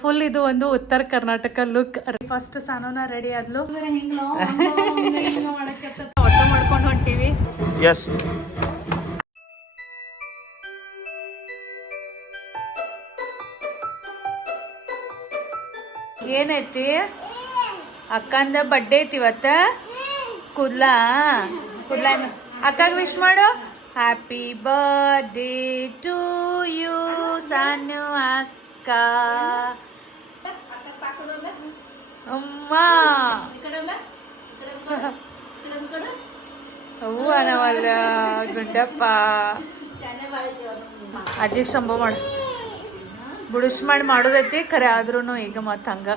Full ಇದು ಒಂದು Uttara Karnataka look. First ಸಾನೋನ ರೆಡಿ ಆದ್ಲು, ಆಟೋ ಮಾಡ್ಕೊಂಡು ಹೊಂಟಿವಿ. ಎಸ್ ಏನೈತಿ ಅಕ್ಕಂದ ಬರ್ಡೇ ಐತಿ ಇವತ್ತ. ಕೂದ್ಲ ಅಕ್ಕಗ ವಿಶ್ ಮಾಡು. Happy birthday to you Sanu ಅಕ್ಕ. ಅಮ್ಮ ಹೂವ ನಾವಲ್ಲ ಗುಂಡಪ್ಪ. ಅಜ್ಜಿಗೆ ಶಂಭು ಮಾಡು. ಬುಡುಸ್ ಮಾಡಿ ಮಾಡೋದೈತಿ ಖರೆ ಆದ್ರೂ ಈಗ ಮತ್ತೆ ಹಂಗ.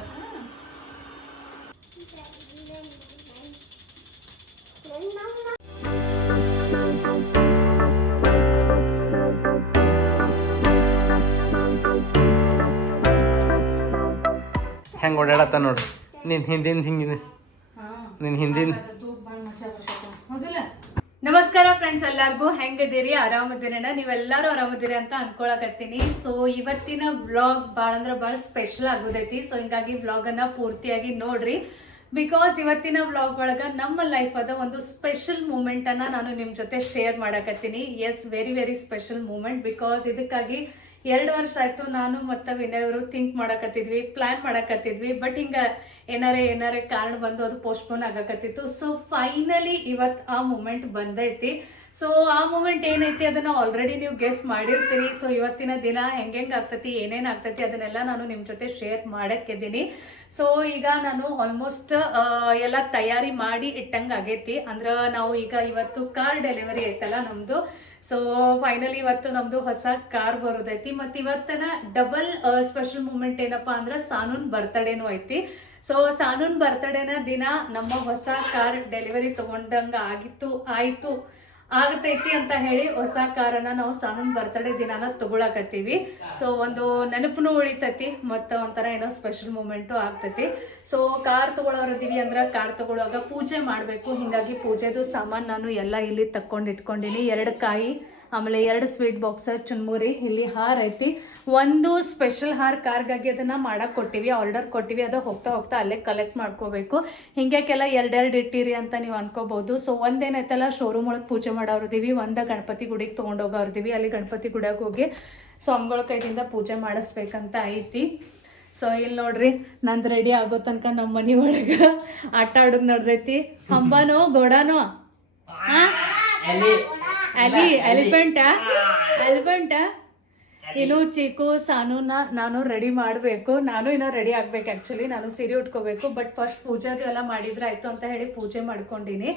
ಹೆಂಗೆ ಓಡಾಡತ್ತ ನೋಡ್ರಿ. ನಿನ್ನ ಹಿಂದಿಂದ ಹಿಂಗಿದೆ, ನಿನ್ನ ಹಿಂದಿಂದ. ನಮಸ್ಕಾರ ಫ್ರೆಂಡ್ಸ್, ಎಲ್ಲರಿಗೂ ಹೆಂಗದಿರಿ? ಆರಾಮದಿರೇನ? ನೀವೆಲ್ಲರೂ ಆರಾಮದಿರಿ ಅಂತ ಅನ್ಕೊಳಕತ್ತೀನಿ. ಸೊ ಇವತ್ತಿನ ವ್ಲಾಗ್ ಭಾಳ ಅಂದ್ರೆ ಭಾಳ ಸ್ಪೆಷಲ್ ಆಗೋದೈತಿ. ಸೊ ಹಿಂಗಾಗಿ ವ್ಲಾಗನ್ನು ಪೂರ್ತಿಯಾಗಿ ನೋಡ್ರಿ. ಬಿಕಾಸ್ ಇವತ್ತಿನ ವ್ಲಾಗ್ ಒಳಗೆ ನಮ್ಮ ಲೈಫ್ ಅದ ಒಂದು ಸ್ಪೆಷಲ್ ಮೂಮೆಂಟನ್ನು ನಾನು ನಿಮ್ಮ ಜೊತೆ ಶೇರ್ ಮಾಡಕತ್ತೀನಿ. Yes, very very special moment. Because ಇದಕ್ಕಾಗಿ 2 ವರ್ಷ ಆಯ್ತು ನಾನು ಮತ್ತು ವಿನಯ್ ಅವರು ಥಿಂಕ್ ಮಾಡಕತ್ತಿದ್ವಿ, ಪ್ಲಾನ್ ಮಾಡಕತ್ತಿದ್ವಿ. ಬಟ್ ಹಿಂಗೆ ಏನಾರೇ ಕಾರಣ ಬಂದು ಅದು ಪೋಸ್ಟ್ಪೋನ್ ಆಗಕತ್ತಿತ್ತು. ಸೊ ಫೈನಲಿ ಇವತ್ತು ಆ ಮೂಮೆಂಟ್ ಬಂದೈತಿ. ಸೊ ಆ ಮೂಮೆಂಟ್ ಏನೈತಿ ಅದನ್ನು ಆಲ್ರೆಡಿ ನೀವು ಗೆಸ್ ಮಾಡಿರ್ತೀರಿ. ಸೊ ಇವತ್ತಿನ ದಿನ ಹೆಂಗೆ ಆಗ್ತೈತಿ, ಏನೇನು ಆಗ್ತೈತಿ ಅದನ್ನೆಲ್ಲ ನಾನು ನಿಮ್ಮ ಜೊತೆ ಶೇರ್ ಮಾಡಕ್ಕಿದ್ದೀನಿ. ಸೊ ಈಗ ನಾನು ಆಲ್ಮೋಸ್ಟ್ ಎಲ್ಲ ತಯಾರಿ ಮಾಡಿ ಇಟ್ಟಂಗೆ ಆಗೈತಿ. ಅಂದ್ರೆ ನಾವು ಈಗ ಇವತ್ತು ಕಾರ್ ಡೆಲಿವರಿ ಐತಲ್ಲ ನಮ್ಮದು. ಸೊ ಫೈನಲಿ ಇವತ್ತು ನಮ್ದು ಹೊಸ ಕಾರ್ ಬರೋದೈತಿ. ಮತ್ತು ಇವತ್ತನ ಡಬಲ್ ಸ್ಪೆಷಲ್ ಮೂಮೆಂಟ್ ಏನಪ್ಪಾ ಅಂದ್ರೆ ಸಾನೂನ್ ಬರ್ತಡೇನು ಐತಿ. ಸೊ ಸಾನೂನ್ ಬರ್ತಡೇನ ದಿನ ನಮ್ಮ ಹೊಸ ಕಾರ್ ಡೆಲಿವರಿ ತಗೊಂಡಂಗ ಆಯ್ತು ಆಗತೈತಿ ಅಂತ ಹೇಳಿ ಹೊಸ ಕಾರನ್ನ ನಾವು ಸಾನೂನ್ ಬರ್ತಡೇ ದಿನಾನ ತಗೊಳಕತ್ತೀವಿ. ಸೊ ಒಂದು ನೆನಪು ಉಳಿತೈತಿ ಮತ್ತು ಒಂಥರ ಏನೋ ಸ್ಪೆಷಲ್ ಮೂಮೆಂಟು ಆಗ್ತೈತಿ. ಸೊ ಕಾರ್ ತಗೊಳೋರಿದ್ದೀವಿ ಅಂದ್ರೆ ಕಾರ್ ತಗೊಳ್ಳುವಾಗ ಪೂಜೆ ಮಾಡಬೇಕು. ಹಿಂಗಾಗಿ ಪೂಜೆದು ಸಾಮಾನು ನಾನು ಎಲ್ಲ ಇಲ್ಲಿ ತಕ್ಕೊಂಡು ಇಟ್ಕೊಂಡಿನಿ. 2 ಕಾಯಿ, ಆಮೇಲೆ 2 ಸ್ವೀಟ್ ಬಾಕ್ಸ್, ಚುನ್ಮುರಿ, ಇಲ್ಲಿ ಹಾರ ಐತಿ. ಒಂದು ಸ್ಪೆಷಲ್ ಹಾರ ಕಾರ್ಗಾಗಿ ಅದನ್ನ ಮಾಡಕ್ ಕೊಟ್ಟಿವಿ, ಆರ್ಡರ್ ಕೊಟ್ಟಿವಿ. ಅದು ಹೋಗ್ತಾ ಹೋಗ್ತಾ ಅಲ್ಲೇ ಕಲೆಕ್ಟ್ ಮಾಡ್ಕೋಬೇಕು. ಹಿಂಗ್ಯಾಕೆಲ್ಲ 2 ಇಟ್ಟಿರಿ ಅಂತ ನೀವು ಅನ್ಕೋಬಹುದು. ಸೊ ಒಂದೇನೈತಲ್ಲ ಶೋರೂಮ್ ಒಳಗೆ ಪೂಜೆ ಮಾಡೋರ್ದೀವಿ, ಒಂದು ಗಣಪತಿ ಗುಡಿಗೆ ತೊಗೊಂಡೋಗೋರ್ದೀವಿ. ಅಲ್ಲಿ ಗಣಪತಿ ಗುಡಿಗೆ ಹೋಗಿ ಸ್ವಾಮಿಗಳ ಕೈದಿಂದ ಪೂಜೆ ಮಾಡಿಸ್ಬೇಕಂತ ಐತಿ. ಸೊ ಇಲ್ಲಿ ನೋಡ್ರಿ, ನಂದು ರೆಡಿ ಆಗೋ ತನಕ ನಮ್ಮ ಮನೆ ಒಳಗೆ ಆಟ ಆಡೋದು ನಡ್ದೈತಿ. ಹಂಬಾನೋ ಗೋಡಾನೋ ಎಲಿಫೆಂಟಾ ಇನ್ನು ಚೀಕು ಸಾನೂನ ನಾನು ರೆಡಿ ಮಾಡಬೇಕು. ನಾನು ಇನ್ನೂ ರೆಡಿ ಆಗ್ಬೇಕು. ಆ್ಯಕ್ಚುಲಿ ನಾನು ಸೀರೆ ಉಟ್ಕೋಬೇಕು. ಬಟ್ ಫಸ್ಟ್ ಪೂಜೆದು ಎಲ್ಲ ಮಾಡಿದ್ರೆ ಆಯಿತು ಅಂತ ಹೇಳಿ ಪೂಜೆ ಮಾಡ್ಕೊಂಡಿನಿ.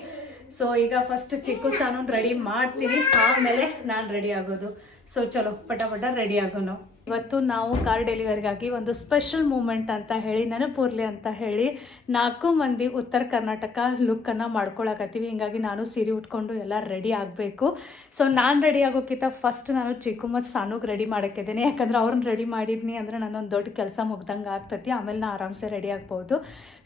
ಸೊ ಈಗ ಫಸ್ಟ್ ಚಿಕ್ಕು ಸಾನೂನ್ ರೆಡಿ ಮಾಡ್ತೀನಿ, ಆಮೇಲೆ ನಾನು ರೆಡಿ ಆಗೋದು. ಸೊ ಚಲೋ ಪಟ ರೆಡಿ ಆಗೋನು. ಇವತ್ತು ನಾವು ಕಾರ್ ಡೆಲಿವರಿಗಾಗಿ ಒಂದು ಸ್ಪೆಷಲ್ ಮೂಮೆಂಟ್ ಅಂತ ಹೇಳಿ ನೆನಪುರ್ಲಿ ಅಂತ ಹೇಳಿ 4 ಮಂದಿ ಉತ್ತರ ಕರ್ನಾಟಕ ಲುಕ್ಕನ್ನು ಮಾಡ್ಕೊಳಕತ್ತೀವಿ. ಹಿಂಗಾಗಿ ನಾನು ಸೀರೆ ಉಟ್ಕೊಂಡು ಎಲ್ಲ ರೆಡಿ ಆಗಬೇಕು. ಸೊ ನಾನು ರೆಡಿ ಆಗೋಕ್ಕಿಂತ ಫಸ್ಟ್ ನಾನು ಚಿಕ್ಕು ಮತ್ತು ಸಾನುಗೆ ರೆಡಿ ಮಾಡೋಕ್ಕಿದ್ದೀನಿ. ಯಾಕಂದ್ರೆ ಅವ್ರನ್ನ ರೆಡಿ ಮಾಡಿದ್ನಿ ಅಂದರೆ ನಾನೊಂದು ದೊಡ್ಡ ಕೆಲಸ ಮುಗ್ದಂಗೆ ಆಗ್ತೈತಿ. ಆಮೇಲೆ ನಾನು ಆರಾಮ್ಸೆ ರೆಡಿ ಆಗ್ಬೋದು.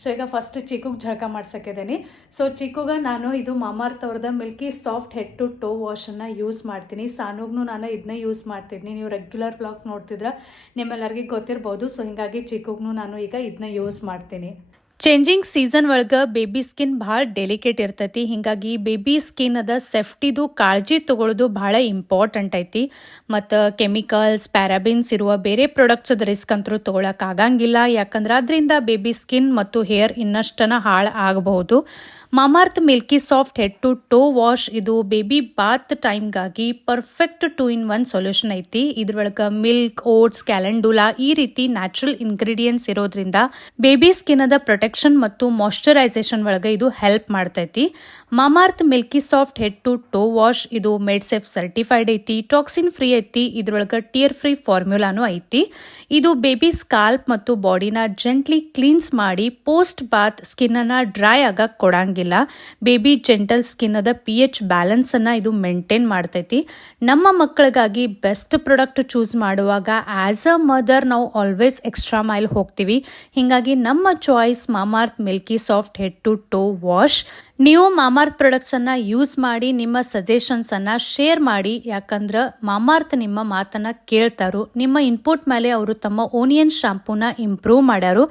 ಸೊ ಈಗ ಫಸ್ಟ್ ಚಿಕ್ಕುಗೆ ಜಳಕ ಮಾಡ್ಸೋಕ್ಕಿದ್ದೀನಿ. ಸೊ ಚಿಕ್ಕುಗೆ ನಾನು ಇದು ಮಾಮಾರ್ತ್ ಅವ್ರದ್ದು milky soft head to toe ವಾಶನ್ನು ಯೂಸ್ ಮಾಡ್ತೀನಿ. ಸಾನುಗೂ ನಾನು ಇದನ್ನೇ ಯೂಸ್ ಮಾಡ್ತಿದ್ದೀನಿ. ನೀವು ರೆಗ್ಯುಲರ್ ವ್ಲಾಗ್ಸ್ ನೋಡ್ತಿದ್ರೆ ನಿಮ್ಮೆಲ್ಲರಿಗೂ ಗೊತ್ತಿರ್ಬೋದು. ಸೊ ಹಿಂಗಾಗಿ ಚಿಕ್ಕಗೂ ನಾನು ಈಗ ಇದನ್ನ ಯೂಸ್ ಮಾಡ್ತೀನಿ. ಚೇಂಜಿಂಗ್ ಸೀಸನ್ ಒಳಗೆ ಬೇಬಿ ಸ್ಕಿನ್ ಭಾಳ ಡೆಲಿಕೇಟ್ ಇರ್ತೈತಿ. ಹಿಂಗಾಗಿ ಬೇಬಿ ಸ್ಕಿನ್ ಅದ ಸೇಫ್ಟಿದು ಕಾಳಜಿ ತಗೊಳ್ಳೋದು ಭಾಳ ಇಂಪಾರ್ಟೆಂಟ್ ಐತಿ. ಮತ್ತು ಕೆಮಿಕಲ್ಸ್, ಪ್ಯಾರಾಬಿನ್ಸ್ ಇರುವ ಬೇರೆ ಪ್ರಾಡಕ್ಟ್ಸ್ ಅದ ರಿಸ್ಕ್ ಅಂತೂ ತೊಗೊಳಕ್ಕೆ ಆಗಂಗಿಲ್ಲ. ಯಾಕಂದ್ರೆ ಅದರಿಂದ ಬೇಬಿ ಸ್ಕಿನ್ ಮತ್ತು ಹೇರ್ ಇನ್ನಷ್ಟನ ಹಾಳು ಆಗಬಹುದು. Mamaearth milky soft head to toe wash ಇದು ಬೇಬಿ ಬಾತ್ ಟೈಮ್ಗಾಗಿ ಪರ್ಫೆಕ್ಟ್ 2-in-1 ಸೊಲ್ಯೂಷನ್ ಐತಿ. ಇದ್ರೊಳಗೆ ಮಿಲ್ಕ್, ಓಟ್ಸ್, ಕ್ಯಾಲೆಂಡುಲಾ ಈ ರೀತಿ ನ್ಯಾಚುರಲ್ ಇಂಗ್ರೀಡಿಯೆಂಟ್ಸ್ ಇರೋದ್ರಿಂದ ಬೇಬಿ ಸ್ಕಿನ್ ಅದ ಪ್ರೊಟೆಕ್ಷನ್ ಮತ್ತು ಮಾಯ್ಶ್ಚರೈಸೇಷನ್ ಒಳಗೆ ಇದು ಹೆಲ್ಪ್ ಮಾಡ್ತೈತಿ. Mamaearth milky soft head to toe wash ಇದು ಮೇಡ್ಸೇಫ್ ಸರ್ಟಿಫೈಡ್ ಐತಿ, ಟಾಕ್ಸಿನ್ ಫ್ರೀ ಐತಿ. ಇದ್ರೊಳಗೆ ಟಿಯರ್ ಫ್ರೀ ಫಾರ್ಮ್ಯುಲಾನು ಐತಿ. ಇದು ಬೇಬಿ ಸ್ಕಾಲ್ಪ್ ಮತ್ತು ಬಾಡಿನ ಜೆಂಟ್ಲಿ ಕ್ಲೀನ್ಸ್ ಮಾಡಿ ಪೋಸ್ಟ್ ಬಾತ್ ಸ್ಕಿನ್ ಅನ್ನ ಡ್ರೈ ಆಗಕ್ಕೆ ಕೊಡಂಗಿಲ್ಲ. ಬೇಬಿ ಜೆಂಟಲ್ ಸ್ಕಿನ್ ಅದ pH ಬ್ಯಾಲೆನ್ಸ್ ಅನ್ನ ಇದು ಮೇಂಟೈನ್ ಮಾಡ್ತೈತಿ. ನಮ್ಮ ಮಕ್ಕಳಿಗಾಗಿ ಬೆಸ್ಟ್ ಪ್ರಾಡಕ್ಟ್ ಚೂಸ್ ಮಾಡುವಾಗ ಆಸ್ ಅ ಮದರ್ ನಾವು ಆಲ್ವೇಸ್ ಎಕ್ಸ್ಟ್ರಾ ಮೈಲ್ ಹೋಗ್ತೀವಿ. ಹಿಂಗಾಗಿ ನಮ್ಮ choice Mamaearth milky soft head to toe wash. ನೀವು ಮಾಮಾರ್ತ್ ಪ್ರಾಡಕ್ಟ್ಸನ್ನು ಯೂಸ್ ಮಾಡಿ ನಿಮ್ಮ ಸಜೆಷನ್ಸನ್ನು ಶೇರ್ ಮಾಡಿ, ಯಾಕಂದ್ರೆ ಮಾಮಾರ್ತ್ ನಿಮ್ಮ ಮಾತನ್ನು ಕೇಳ್ತಾರು. ನಿಮ್ಮ ಇನ್ಪುಟ್ ಮೇಲೆ ಅವರು ತಮ್ಮ ಓನಿಯನ್ ಶಾಂಪೂನ ಇಂಪ್ರೂವ್ ಮಾಡ್ಯಾರು.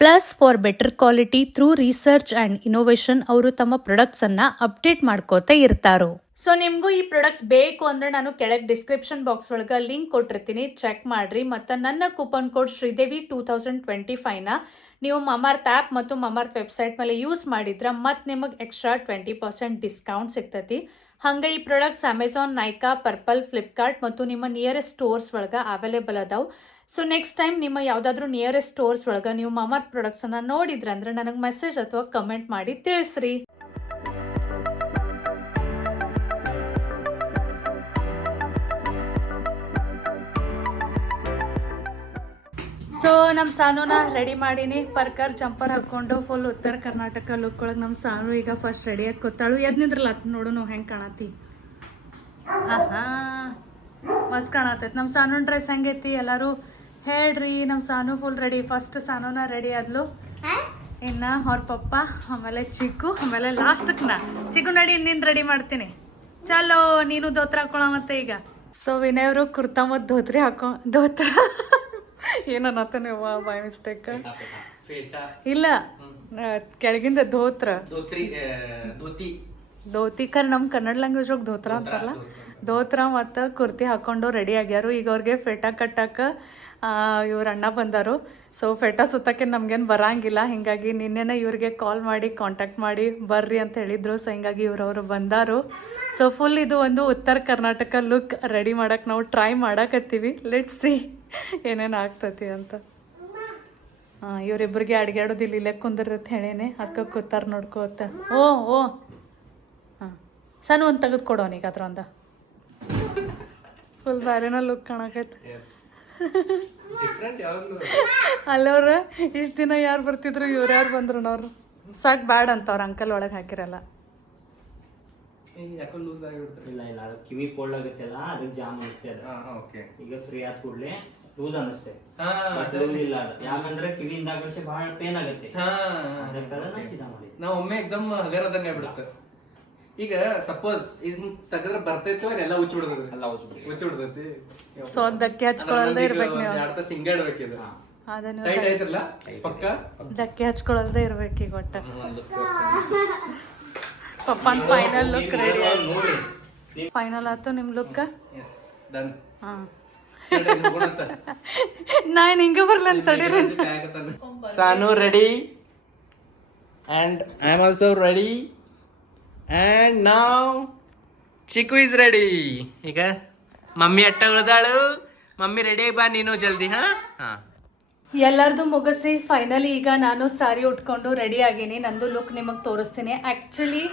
Plus for better quality through research and innovation ಅವರು ತಮ್ಮ ಪ್ರಾಡಕ್ಟ್ಸನ್ನು ಅಪ್ಡೇಟ್ ಮಾಡ್ಕೋತಾ ಇರ್ತಾರೋ. ಸೊ ನಿಮಗೂ ಈ ಪ್ರಾಡಕ್ಟ್ಸ್ ಬೇಕು ಅಂದರೆ ನಾನು ಕೆಳಗೆ ಡಿಸ್ಕ್ರಿಪ್ಷನ್ ಬಾಕ್ಸ್ ಒಳಗೆ ಲಿಂಕ್ ಕೊಟ್ಟಿರ್ತೀನಿ, ಚೆಕ್ ಮಾಡಿರಿ. ಮತ್ತು ನನ್ನ ಕೂಪನ್ ಕೋಡ್ ಶ್ರೀದೇವಿ 2025ನ ನೀವು ಮಾಮಾರ್ತ್ ಆ್ಯಪ್ ಮತ್ತು ಮಾಮಾರ್ತ್ ವೆಬ್ಸೈಟ್ ಮೇಲೆ ಯೂಸ್ ಮಾಡಿದ್ರೆ ಮತ್ತು ನಿಮಗೆ ಎಕ್ಸ್ಟ್ರಾ 20% ಡಿಸ್ಕೌಂಟ್ ಸಿಗ್ತೈತಿ. ಹಾಗೆ ಈ products Amazon, Nykaa, purple, Flipkart ಮತ್ತು ನಿಮ್ಮ ನಿಯರೆಸ್ಟ್ ಸ್ಟೋರ್ಸ್ ಒಳಗೆ ಅವೈಲೇಬಲ್ ಅದಾವೆ. ಸೊ ನೆಕ್ಸ್ಟ್ ಟೈಮ್ ನಿಮ್ಮ ಯಾವುದಾದ್ರೂ ನಿಯರೆಸ್ಟ್ ಸ್ಟೋರ್ಸ್ ಒಳಗೆ ನೀವು ಮಾಮಾರ್ತ್ ಪ್ರಾಡಕ್ಟ್ಸನ್ನು ನೋಡಿದ್ರೆ ಅಂದ್ರೆ ನನಗೆ ಮೆಸೇಜ್ ಅಥವಾ ಕಮೆಂಟ್ ಮಾಡಿ ತಿಳಿಸ್ರಿ. ಸೊ ನಮ್ಮ ಸಾನುನ ರೆಡಿ ಮಾಡೀನಿ, ಪರ್ಕರ್ ಜಂಪರ್ ಹಾಕ್ಕೊಂಡು ಫುಲ್ ಉತ್ತರ ಕರ್ನಾಟಕ ಲುಕ್ ಒಳಗೆ ನಮ್ಮ ಸಾನು ಈಗ ಫಸ್ಟ್ ರೆಡಿ ಆಗಿ ಕೂತಾಳು. ಎದ್ ನಿಂದ್ರಲ್ಲ ನೋಡು ನಾವು ಹೆಂಗೆ ಕಾಣತಿ. ಮಸ್ತ್ ಕಾಣತೈತಿ. ನಮ್ಮ ಸಾನು ಡ್ರೆಸ್ ಹೆಂಗೈತಿ ಎಲ್ಲರೂ ಹೇಳ್ರಿ. ನಮ್ಮ ಸಾನು ಫುಲ್ ರೆಡಿ. ಫಸ್ಟ್ ಸಾನುನ ರೆಡಿ ಆದ್ಲು, ಇನ್ನು ಅವ್ರ ಪಪ್ಪ, ಆಮೇಲೆ ಚಿಕ್ಕು, ಆಮೇಲೆ ಲಾಸ್ಟಕ್ಕೆ ಚಿಕ್ಕು ನಡಿ ಇನ್ನಿಂದ ರೆಡಿ ಮಾಡ್ತೀನಿ. ಚಲೋ ನೀನು ಧೋತ್ರ ಹಾಕೊಳ್ಳೋ ಮತ್ತೆ ಈಗ. ಸೊ ವಿನಯ್ ಅವರು ಕುರ್ತಾ ಮತ್ತು ಧೋತ್ರಿ ಧೋತ್ರ ಏನನ್ನತ್ತ ನೀವು ಬೈ ಮಿಸ್ಟೇಕ್ ಇಲ್ಲ, ಕೆಳಗಿಂದ ಧೋತಿ ಕರ್ ನಮ್ಮ ಕನ್ನಡ ಲ್ಯಾಂಗ್ವೇಜ್ ಒಳಗೆ ಧೋತ್ರ ಅಂತಾರಲ್ಲ, ಧೋತ್ರ ಮತ್ತು ಕುರ್ತಿ ಹಾಕೊಂಡು ರೆಡಿ ಆಗ್ಯಾರು. ಈಗ ಅವ್ರಿಗೆ ಫೆಟ ಕಟ್ಟಕ್ಕೆ ಇವ್ರ ಅಣ್ಣ ಬಂದರು. ಸೊ ಫೆಟ ಸುತ್ತಕ್ಕೆ ನಮ್ಗೇನು ಬರಂಗಿಲ್ಲ, ಹಿಂಗಾಗಿ ನಿನ್ನೆನೇ ಇವ್ರಿಗೆ ಕಾಲ್ ಮಾಡಿ ಕಾಂಟ್ಯಾಕ್ಟ್ ಮಾಡಿ ಬರ್ರಿ ಅಂತ ಹೇಳಿದ್ರು. ಸೊ ಹಿಂಗಾಗಿ ಇವ್ರವರು ಬಂದಾರು. ಸೊ ಫುಲ್ ಇದು ಒಂದು ಉತ್ತರ ಕರ್ನಾಟಕ ಲುಕ್ ರೆಡಿ ಮಾಡಕ್ಕೆ ನಾವು ಟ್ರೈ ಮಾಡಕತ್ತೀವಿ. ಲೆಟ್ಸ್ ಸಿ ಏನೇನು ಆಗ್ತತಿ ಅಂತ. ಇವರಿಬ್ಬರಿಗೆ ಅಡ್ಗಾಡೋದಿಲ್ಲ, ಇಲ್ಲೇ ಕುಂದಿರತ್ತೆ ಹೇಳೇನೆ, ಅದಕ್ಕೆ ಕೂತಾರ ನೋಡ್ಕೋತ. ಓ ಹಾಂ ಸಣ್ಣ ಒಂದು ತೆಗೆದುಕೊಡು ಅವನಿಗೆ ಅದ್ರ ಒಂದು ಫುಲ್ ಬ್ಯಾರೇನ ಲುಕ್ ಕಾಣಕೈತೆ. ಅಲ್ಲವ್ರ ಇಷ್ಟು ದಿನ ಯಾರು ಬರ್ತಿದ್ರು, ಇವ್ರು ಯಾರು ಬಂದ್ರು ಅವ್ರು ಸಾಕು ಬ್ಯಾಡ್ ಅಂತ ಅವ್ರ ಅಂಕಲ್ ಒಳಗೆ ಹಾಕಿರಲ್ಲ. ಇಲ್ಲ ಇಲ್ಲ ಅದು ಕಿವಿ ಫೋಲ್ಡ್ ಆಗುತ್ತಲ್ಲ, ಅದಕ್ಕೆ ಜಾಮ್ ಅನಿಸ್ತೇ ಅದು. ಈಗ ಫ್ರೀ ಆದ ಕೂಡಲೇ ಲೂಸ್ ಅನಿಸ್ತೇ, ಇಲ್ಲ ಅದು ಯಾಕಂದ್ರೆ ಕಿವಿಯಿಂದ ಆಕರ್ಷೆ ಬಹಳ ಪೇನ್ ಆಗುತ್ತೆ. ನಾವು ಒಮ್ಮೆ ಎಕ್ದಮ್ ಹಗರದಂಗೆ ಬಿಡುತ್ತೆ. ಈಗ ಸಪೋಸ್ ಇದು ಹಿಂಗ್ ತೆಗೆದ್ರೆ ಬರ್ತೈತೋ ಎಲ್ಲ ಉಚ್ಚಿ ಬಿಡ್ತೈತಿ, ಎಲ್ಲ ಉಚ್ಚಿ ಬಿಡ್ತೈತಿ. ಸೊ ಧಕ್ಕೆ ಹಚ್ಕೊಳ್ಳಲ್ದೇ ಇರ್ಬೇಕು ನೀವು. ಎರಡು ಹಿಂಗೆ ಇಡ್ಬೇಕು ಇದು. ಅದನ್ನು ಟೈಟ್ ಆಯ್ತಿರಲ್ಲ ಪಕ್ಕ ಧಕ್ಕೆ ಹಚ್ಕೊಳ್ಳಲ್ದೇ ಇರ್ಬೇಕು ಈಗ ಒಟ್ಟ. ಪಪ್ಪನ್ ಫೈನಲ್ ಲುಕ್ ರೆಡಿ ಆಯ್ತು. ಫೈನಲ್ ಆಯ್ತು ನಿಮ್ಮ ಲುಕ್. ಹಾಂ ನಾನು ಹಿಂಗೆ ಬರ್ಲ ಅಂತ ತಡೀರಿ. Sanu ready and I am also ready and now Chikku is ready. ಈಗ ಮಮ್ಮಿ ಅಟ್ಟ ಉಳ್ದಾಳು, ಮಮ್ಮಿ ರೆಡಿ ಬಾ ನೀನು ಜಲ್ದಿ. ಹಾಂ ಎಲ್ಲರದು ಮುಗಿಸಿ ಫೈನಲಿ ಈಗ ನಾನು ಸಾರಿ ಉಟ್ಕೊಂಡು ರೆಡಿ ಆಗೀನಿ. ನಂದು ಲುಕ್ ನಿಮಗೆ ತೋರಿಸ್ತೀನಿ. ಆ್ಯಕ್ಚುಲಿ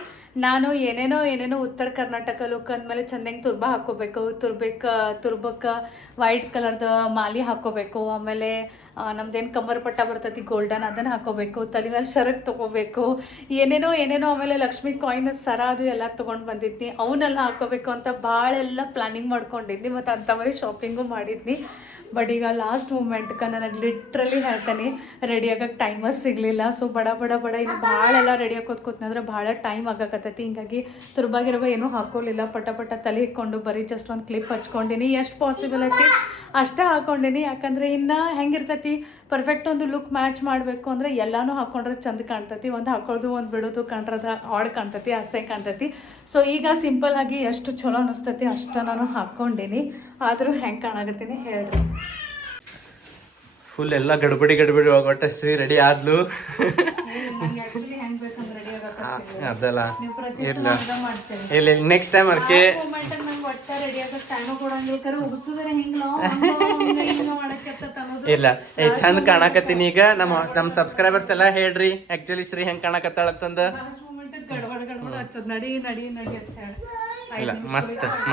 ನಾನು ಏನೇನೋ ಉತ್ತರ ಕರ್ನಾಟಕ ಲುಕ್ ಅಂದಮೇಲೆ ಚಂದಂಗೆ ತುರ್ಬ ಹಾಕ್ಕೋಬೇಕು, ತುರ್ಬಕ್ಕೆ ವೈಟ್ ಕಲರ್ದು ಮಾಲಿ ಹಾಕ್ಕೋಬೇಕು, ಆಮೇಲೆ ನಮ್ದೇನು ಕಮ್ಮರ್ ಪಟ್ಟ ಬರ್ತೈತಿ ಗೋಲ್ಡನ್ ಅದನ್ನು ಹಾಕ್ಕೋಬೇಕು, ತಲೆ ಮೇಲೆ ಶರಕ್ ತೊಗೋಬೇಕು, ಏನೇನೋ ಆಮೇಲೆ ಲಕ್ಷ್ಮಿ ಕಾಯಿನ್ ಸರ ಅದು ಎಲ್ಲ ತೊಗೊಂಡು ಬಂದಿದ್ನಿ, ಅವನ್ನೆಲ್ಲ ಹಾಕ್ಕೋಬೇಕು ಅಂತ ಭಾಳೆಲ್ಲ ಪ್ಲ್ಯಾನಿಂಗ್ ಮಾಡ್ಕೊಂಡಿದ್ನಿ ಮತ್ತು ಅಂಥವರಿ ಶಾಪಿಂಗು ಮಾಡಿದ್ನಿ. ಬಟ್ ಈಗ ಲಾಸ್ಟ್ ಮೂಮೆಂಟ್ಗೆ ನನಗೆ ಲಿಟ್ರಲಿ ಹೇಳ್ತೀನಿ ರೆಡಿ ಆಗಕ್ಕೆ ಟೈಮೇ ಸಿಗಲಿಲ್ಲ. ಸೊ ಬಡ ಇನ್ನು ಭಾಳೆಲ್ಲ ರೆಡಿ ಹಾಕೋದು ಕೂತ್ನಂದ್ರೆ ಭಾಳ ಟೈಮ್ ಆಗಕತ್ತೈತಿ. ಹಿಂಗಾಗಿ ತುರ್ಬಾಗಿರುವ ಏನೂ ಹಾಕೋಲಿಲ್ಲ, ಪಟ ತಲೆ ಇಕ್ಕೊಂಡು ಬರೀ ಜಸ್ಟ್ ಒಂದು ಕ್ಲಿಪ್ ಹಚ್ಕೊಂಡಿನಿ. ಎಷ್ಟು ಪಾಸಿಬಲ್ ಐತಿ ಅಷ್ಟೇ ಹಾಕ್ಕೊಂಡಿನಿ. ಯಾಕಂದರೆ ಇನ್ನು ಹೆಂಗಿರ್ತೈತಿ ಪರ್ಫೆಕ್ಟ್ ಒಂದು ಲುಕ್ ಮ್ಯಾಚ್ ಮಾಡಬೇಕು ಅಂದರೆ ಎಲ್ಲನೂ ಹಾಕ್ಕೊಂಡ್ರೆ ಚಂದ ಕಾಣ್ತೈತಿ. ಒಂದು ಹಾಕೊಳ್ಳೋದು ಒಂದು ಬಿಡೋದು ಕಂಡ್ರದ ಆಡ್ ಕಾಣ್ತೈತಿ, ಅಸಹ್ಯ ಕಾಣ್ತೈತಿ. ಸೊ ಈಗ ಸಿಂಪಲ್ ಆಗಿ ಎಷ್ಟು ಚಲೋ ಅನಿಸ್ತೈತಿ ಅಷ್ಟು ನಾನು ಹಾಕ್ಕೊಂಡಿನಿ. ಆದರೂ ಹೆಂಗೆ ಕಾಣಾಕತ್ತೀನಿ ಹೇಳ್ರಿ. ಫುಲ್ ಎಲ್ಲ ಗಡ್ಬಡಿ ಒಟ್ಟ ಶ್ರೀ ರೆಡಿ ಆದ್ಲು. ಅದಲ್ಲ ಇಲ್ಲ ನೆಕ್ಸ್ಟ್ ಟೈಮ್ ಅದಕ್ಕೆ ಇಲ್ಲ ಚಂದ ಕಾಣಕತ್ತೀನಿ. ಈಗ ನಮ್ಮ ಸಬ್ಸ್ಕ್ರೈಬರ್ಸ್ ಎಲ್ಲ ಹೇಳ್ರಿ ಆಕ್ಚುಲಿ ಶ್ರೀ ಹೆಂಗ್ ಕಾಣಕತ್ತಾಳತ್ತಂದ. ಇಲ್ಲ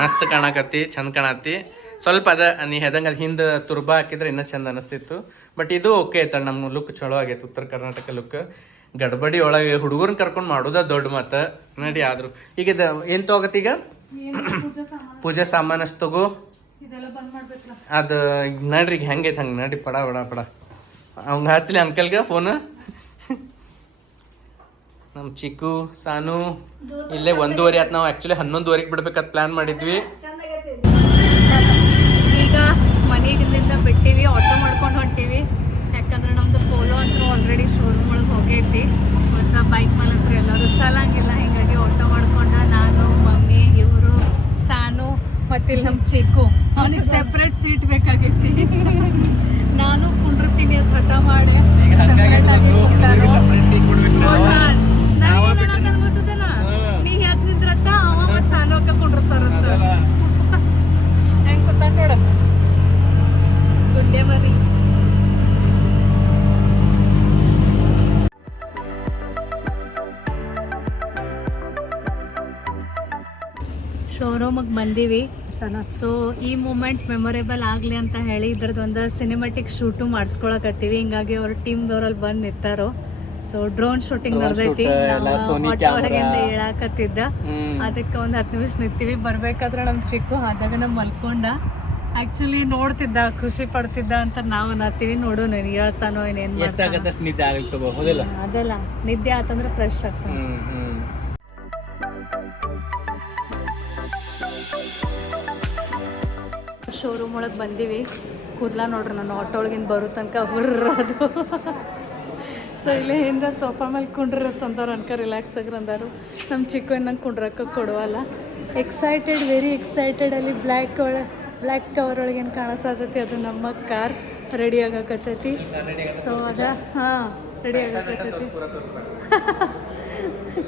ಮಸ್ತ್ ಕಾಣಕತ್ತಿ, ಚಂದ ಕಾಣತ್ತಿ. ಸ್ವಲ್ಪ ನೀ ಹೆದಂಗ ಅದು ಹಿಂದೆ ತುರ್ಬ ಹಾಕಿದ್ರೆ ಇನ್ನೂ ಚಂದ ಅನಿಸ್ತಿತ್ತು. ಬಟ್ ಇದು ಓಕೆ ಐತಲ್ಲ, ನಮ್ಮ ಲುಕ್ ಚಲೋ ಆಗೈತೆ ಉತ್ತರ ಕರ್ನಾಟಕ ಲುಕ್. ಗಡ್ಬಡಿ ಒಳಗೆ ಹುಡುಗರನ್ನ ಕರ್ಕೊಂಡು ಮಾಡೋದ ದೊಡ್ಡ ಮಾತು ನಡಿ. ಆದ್ರು ಈಗ ಏನು ತಗೋಗತ್ತಿ ಈಗ ಪೂಜಾ ಸಾಮಾನು ಅಷ್ಟು ತಗೋ. ಅದು ನಡ್ರಿ ಈಗ ಹೆಂಗೈತೆ ಹಂಗೆ ನಡಿ ಪಡ ಅವ್ಗೆ ಹಚ್ಚಲಿ ಅಂಕಲ್ಗೆ ಫೋನ್. ನಮ್ಮ ಚಿಕ್ಕು ಸಾನು ಇಲ್ಲೇ 1:30 ಆಯ್ತು. ನಾವು ಆ್ಯಕ್ಚುಲಿ 11:30 ಬಿಡ್ಬೇಕಂತ ಪ್ಲ್ಯಾನ್ ಮಾಡಿದ್ವಿ. ಈಗ ಮನೆಗಿಂದ ಬಿಟ್ಟಿವಿ, ಆಟೋ ಮಾಡ್ಕೊಂಡು ಹೊಂಟೀವಿ. ಯಾಕಂದ್ರೆ ನಮ್ದು ಪೋಲೋ ಅಂತೂ ಆಲ್ರೆಡಿ ಶೋರೂಮ್ ಒಳಗೆ ಹೋಗೈತಿ. ಮತ್ತು ಬೈಕ್ ಮೇಲೆ ಅಂತೂ ಎಲ್ಲರೂ ಸಲಂಗಿಲ್ಲ. ಹೀಗಾಗಿ ಆಟೋ ಮಾಡ್ಕೊಂಡ ನಾನು, ಮಮ್ಮಿ, ಇವರು, ಸಾನು ಮತ್ತು ಇಲ್ಲಿ ನಮ್ಮ ಚಿಕ್ಕು. ಅವನಿಗೆ ಸೆಪ್ರೇಟ್ ಸೀಟ್ ಬೇಕಾಗೈತಿ. ನಾನು ಕುಂಡಿರ್ತೀನಿ ಅಂತ ಹಠ ಮಾಡಿ ಸೆಪ್ರೇಟ್ ಆಗಿ ಕೊಟ್ಟಾರು. ಗೊತ್ತದನ ನೀ ಹೇಳ್ ನಿಂದ್ರತ್ತ ಅವ ಮತ್ತು ಸಾನು ಅಕ್ಕ ಕುಂಡಿರ್ತಾರಂತ. ಹೆಂಗೆ ಗೊತ್ತಾಗ ನೋಡ ಗುಡ್ಡೆ ಮರಿ. ಶೋರೂಮಿಗೆ ಬಂದೀವಿ. ಸೊ ಈ ಮೂಮೆಂಟ್ ಮೆಮೊರೇಬಲ್ ಆಗಲಿ ಅಂತ ಹೇಳಿ ಇದ್ರದ್ದೊಂದು ಸಿನಿಮ್ಯಾಟಿಕ್ ಶೂಟು ಮಾಡಿಸ್ಕೊಳಕತ್ತೀವಿ. ಹಿಂಗಾಗಿ ಅವ್ರ ಟೀಮ್ದವ್ರಲ್ಲಿ ಬಂದು ನಿಂತಾರೋ. ಸೊ ಡ್ರೋನ್ ಶೂಟಿಂಗ್ ನಡೆದೈತಿ. ಆಟೋ ಹೊರಗಿಂದ ಹೇಳಾಕತ್ತಿದ್ದ, ಅದಕ್ಕೆ ಒಂದು 10 ನಿಮಿಷ ನಿಂತೀವಿ. ಬರ್ಬೇಕಾದ್ರೆ ನಮ್ಮ ಚಿಕ್ಕು ಆದಾಗ ನಮ್ಮ ಮಲ್ಕೊಂಡ ಆಕ್ಚುಲಿ ನೋಡ್ತಿದ್ದ, ಖುಷಿ ಪಡ್ತಿದ್ದ ಅಂತ ನಾವು ಅನ್ನತ್ತೀವಿ. ನೋಡು ನೀನು ಹೇಳ್ತಾನೋ ಏನೇನು ನಿದ್ದೆ ಆಗಲ್ಲ. ಅದೆಲ್ಲ ನಿದ್ದೆ ಆತಂದ್ರೆ ಫ್ರೆಶ್ ಆಗ್ತಾನೆ. ಶೋರೂಮ್ ಒಳಗೆ ಬಂದೀವಿ. ಕೂದಲ ನೋಡ್ರಿ ನಾನು ಆಟೋ ಒಳಗಿಂದ ಬರೋ ತನಕ ಬರ್ರದು. ಸೊ ಇಲ್ಲೇ ಹಿಂದೆ ಸೋಫಾ ಮೇಲೆ ಕುಂಡ್ರತ್ತಂದವ್ರು ಅನ್ಕ ರಿಲ್ಯಾಕ್ಸ್ ಆಗ್ರ ಅಂದರು. ನಮ್ಮ ಚಿಕ್ಕ ನಂಗೆ ಕುಂಡ್ರಕ್ಕೆ ಕೊಡುವಲ್ಲ. Excited, very excited. ಅಲ್ಲಿ ಬ್ಲ್ಯಾಕ್ ಕವರ್ ಒಳಗೇನು ಕಾಣಿಸ್ತೈತಿ, ಅದು ನಮ್ಮ ಕಾರ್ ರೆಡಿ ಆಗಕತ್ತೈತಿ. ಸೊ ಅದ ಹಾಂ ರೆಡಿ ಆಗಕತ್ತೈತಿ.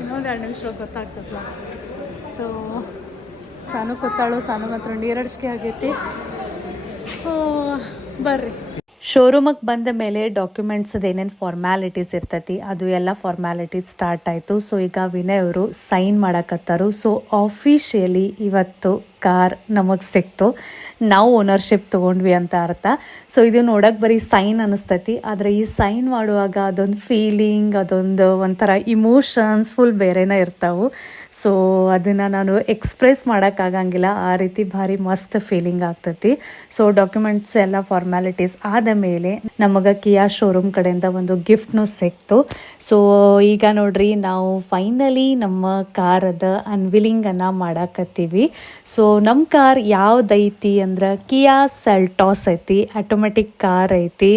ಇನ್ನೊಂದು 2 ನಿಮಿಷ ಗೊತ್ತಾಗ್ತದಲ್ಲ. ಸೊ ಸಾನು ಕೂತಾಳು, ಸಾನು ಮಾತ್ರ ನೀರಡಿಸ್ಕೆ ಆಗೈತಿ. ಬರ್ರಿ. ಶೋರೂಮಿಗೆ ಬಂದ ಮೇಲೆ ಡಾಕ್ಯುಮೆಂಟ್ಸ್ ಏನೇನು ಫಾರ್ಮ್ಯಾಲಿಟೀಸ್ ಇರ್ತೈತಿ ಅದು ಎಲ್ಲ ಫಾರ್ಮ್ಯಾಲಿಟೀಸ್ ಸ್ಟಾರ್ಟ್ ಆಯಿತು. ಸೊ ಈಗ ವಿನಯ್ ಅವರು ಸೈನ್ ಮಾಡಕತ್ತಾರು. ಸೊ ಆಫಿಷಿಯಲಿ ಇವತ್ತು ಕಾರ್ ನಮಗೆ ಸಿಕ್ತು, ನಾವು ಓನರ್ಶಿಪ್ ತೊಗೊಂಡ್ವಿ ಅಂತ ಅರ್ಥ. ಸೊ ಇದು ನೋಡೋಕೆ ಬರೀ ಸೈನ್ ಅನ್ನಿಸ್ತೈತಿ, ಆದರೆ ಈ ಸೈನ್ ಮಾಡುವಾಗ ಅದೊಂದು ಫೀಲಿಂಗ್, ಅದೊಂದು ಒಂಥರ ಇಮೋಷನ್ಸ್ ಫುಲ್ ಬೇರೆನೇ ಇರ್ತಾವೆ. ಸೊ ಅದನ್ನು ನಾನು ಎಕ್ಸ್ಪ್ರೆಸ್ ಮಾಡೋಕ್ಕಾಗಂಗಿಲ್ಲ, ಆ ರೀತಿ ಭಾರಿ ಮಸ್ತ್ ಫೀಲಿಂಗ್ ಆಗ್ತೈತಿ. ಸೊ ಡಾಕ್ಯುಮೆಂಟ್ಸ್ ಎಲ್ಲ ಫಾರ್ಮ್ಯಾಲಿಟೀಸ್ ಆದ ಮೇಲೆ ನಮಗೆ ಕಿಯಾ ಶೋರೂಮ್ ಕಡೆಯಿಂದ ಒಂದು ಗಿಫ್ಟ್ನೂ ಸಿಕ್ತು. ಸೊ ಈಗ ನೋಡ್ರಿ ನಾವು ಫೈನಲಿ ನಮ್ಮ ಕಾರದ ಅನ್ವಿಲಿಂಗನ್ನು ಮಾಡಾಕತ್ತೀವಿ. ಸೊ ನಮ್ಮ ಕಾರ್ ಯಾವುದೈತಿ ಅಂದ್ರೆ ಕಿಯಾ ಸೆಲ್ಟಾಸ್ ಐತಿ, ಆಟೋಮೆಟಿಕ್ ಕಾರ್ ಐತಿ.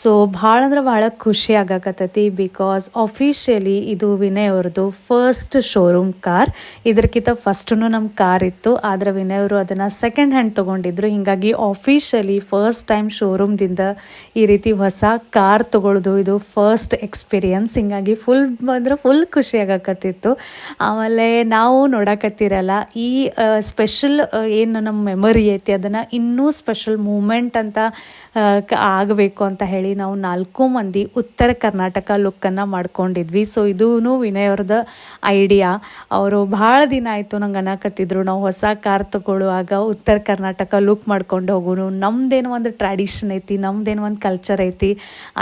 ಸೊ ಭಾಳ ಅಂದ್ರೆ ಭಾಳ ಖುಷಿ ಆಗಾಕತ್ತೈತಿ. ಬಿಕಾಸ್ ಆಫಿಷಿಯಲಿ ಇದು ವಿನಯ್ ಅವ್ರದ್ದು ಫಸ್ಟ್ ಶೋರೂಮ್ ಕಾರ್. ಇದಕ್ಕಿಂತ ಫಸ್ಟೂ ನಮ್ಮ ಕಾರ್ ಇತ್ತು, ಆದರೆ ವಿನಯ್ ಅವರು ಅದನ್ನು ಸೆಕೆಂಡ್ ಹ್ಯಾಂಡ್ ತೊಗೊಂಡಿದ್ರು. ಹೀಗಾಗಿ ಆಫಿಷಿಯಲಿ ಫಸ್ಟ್ ಟೈಮ್ ಶೋರೂಮ್ದಿಂದ ಈ ರೀತಿ ಹೊಸ ಕಾರ್ ತೊಗೊಳ್ಳೋದು ಇದು ಫಸ್ಟ್ ಎಕ್ಸ್ಪೀರಿಯನ್ಸ್. ಹೀಗಾಗಿ ಫುಲ್ ಖುಷಿ ಆಗಾಕತ್ತಿತ್ತು. ಆಮೇಲೆ ನಾವು ನೋಡಕತ್ತಿರಲ್ಲ ಈ ಸ್ಪೆಷಲ್ ಏನು ನಮ್ಮ ಮೆಮೊರಿ ಐತಿ ಅದನ್ನು ಇನ್ನೂ ಸ್ಪೆಷಲ್ ಮೂಮೆಂಟ್ ಅಂತ ಆಗಬೇಕು ಅಂತ ಹೇಳಿ ನಾವು 4 ಮಂದಿ ಉತ್ತರ ಕರ್ನಾಟಕ ಲುಕ್ಕನ್ನು ಮಾಡ್ಕೊಂಡಿದ್ವಿ. ಸೊ ಇದೂ ವಿನಯ್ ಅವ್ರದ್ದು ಐಡಿಯಾ. ಅವರು ಭಾಳ ದಿನ ಆಯಿತು ನಂಗೆ ಅನ್ನಕತ್ತಿದ್ರು ನಾವು ಹೊಸ ಕಾರ್ ತಗೊಳ್ಳುವಾಗ ಉತ್ತರ ಕರ್ನಾಟಕ ಲುಕ್ ಮಾಡ್ಕೊಂಡು ಹೋಗೋನು, ನಮ್ದೇನೋ ಒಂದು ಟ್ರ್ಯಾಡಿಷನ್ ಐತಿ, ನಮ್ದೇನೋ ಒಂದು ಕಲ್ಚರ್ ಐತಿ,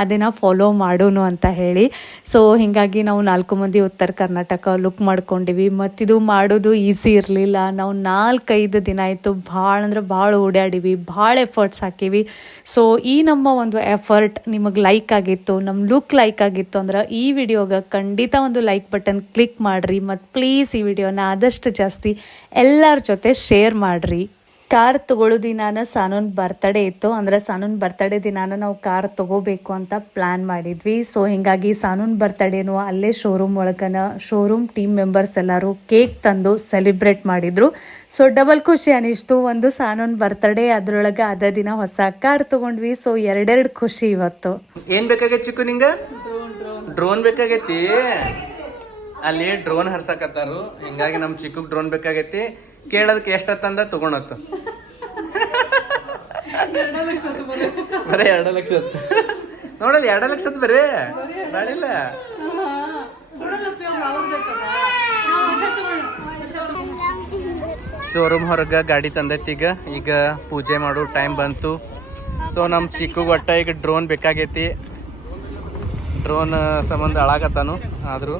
ಅದನ್ನು ಫಾಲೋ ಮಾಡೋನು ಅಂತ ಹೇಳಿ. ಸೊ ಹೀಗಾಗಿ ನಾವು 4 ಮಂದಿ ಉತ್ತರ ಕರ್ನಾಟಕ ಲುಕ್ ಮಾಡ್ಕೊಂಡಿವಿ. ಮತ್ತಿದು ಮಾಡೋದು ಈಸಿ ಇರಲಿಲ್ಲ. ನಾವು 4-5 ದಿನ ಆಯಿತು, ಭಾಳ ಅಂದ್ರೆ ಭಾಳ ಓಡಾಡಿವಿ, ಭಾಳ ಎಫರ್ಟ್ಸ್ ಹಾಕಿವಿ. ಸೊ ಈ ನಮ್ಮ ಒಂದು ಎಫರ್ಟ್ ನಿಮಗೆ ಲೈಕ್ ಆಗಿತ್ತು, ನಮ್ಮ ಲುಕ್ ಲೈಕ್ ಆಗಿತ್ತು ಅಂದ್ರೆ ಈ ವಿಡಿಯೋಗೆ ಖಂಡಿತ ಒಂದು ಲೈಕ್ ಬಟನ್ ಕ್ಲಿಕ್ ಮಾಡಿರಿ. ಮತ್ತು ಪ್ಲೀಸ್ ಈ ವಿಡಿಯೋನ ಆದಷ್ಟು ಜಾಸ್ತಿ ಎಲ್ಲರ ಜೊತೆ ಶೇರ್ ಮಾಡಿರಿ. ಕಾರ್ ತಗೊಳ್ಳೋ ದಿನಾನ ಸಾನೂನ್ ಬರ್ತಡೇ ಇತ್ತು, ಅಂದರೆ ಸಾನೂನ್ ಬರ್ತಡೇ ದಿನಾನ ನಾವು ಕಾರ್ ತೊಗೋಬೇಕು ಅಂತ ಪ್ಲ್ಯಾನ್ ಮಾಡಿದ್ವಿ. ಸೊ ಹೀಗಾಗಿ ಸಾನೂನ್ ಬರ್ತಡೇನು ಅಲ್ಲೇ ಶೋರೂಮ್ ಒಳಗನ ಶೋರೂಮ್ ಟೀಮ್ ಮೆಂಬರ್ಸ್ ಎಲ್ಲರೂ ಕೇಕ್ ತಂದು ಸೆಲಿಬ್ರೇಟ್ ಮಾಡಿದರು. ಸೊ ಡಬಲ್ ಖುಷಿ ಅನಿಸ್ತು. ಒಂದು ಸಾನೂನ್ ಬರ್ತಡೇ, ಅದರೊಳಗೆ ಅದ ದಿನ ಹೊಸ ಕಾರ್ ತೊಗೊಂಡ್ವಿ. ಸೊ 2 ಖುಷಿ ಇವತ್ತು. ಏನು ಬೇಕಾಗೈತಿ ಚಿಕ್ಕು ನಿಂಗೆ? ಡ್ರೋನ್ ಬೇಕಾಗೈತಿ. ಅಲ್ಲಿ ಡ್ರೋನ್ ಹರ್ಸಕತ್ತಾರು, ಹಿಂಗಾಗಿ ನಮ್ಮ ಚಿಕ್ಕಗೆ ಡ್ರೋನ್ ಬೇಕಾಗೈತಿ. ಕೇಳೋದಕ್ಕೆ ಎಷ್ಟಂದ ತಗೊಂಡತ್ತು ಬರೀ 2 ಲಕ್ಷ ನೋಡಲ್ಲ, 2 ಲಕ್ಷದ ಬರೀ ಬಾಳಿಲ್ಲ. ಶೋರೂಮ್ ಹೊರಗೆ ಗಾಡಿ ತಂದೈತಿ. ಈಗ ಪೂಜೆ ಮಾಡೋ ಟೈಮ್ ಬಂತು. ಸೊ ನಮ್ಮ ಚಿಕ್ಕಗೆ ಒಟ್ಟ ಈಗ ಡ್ರೋನ್ ಬೇಕಾಗೈತಿ. ಡ್ರೋನ್ ಸಂಬಂಧ ಹಾಳಾಗತ್ತಾನು. ಆದರೂ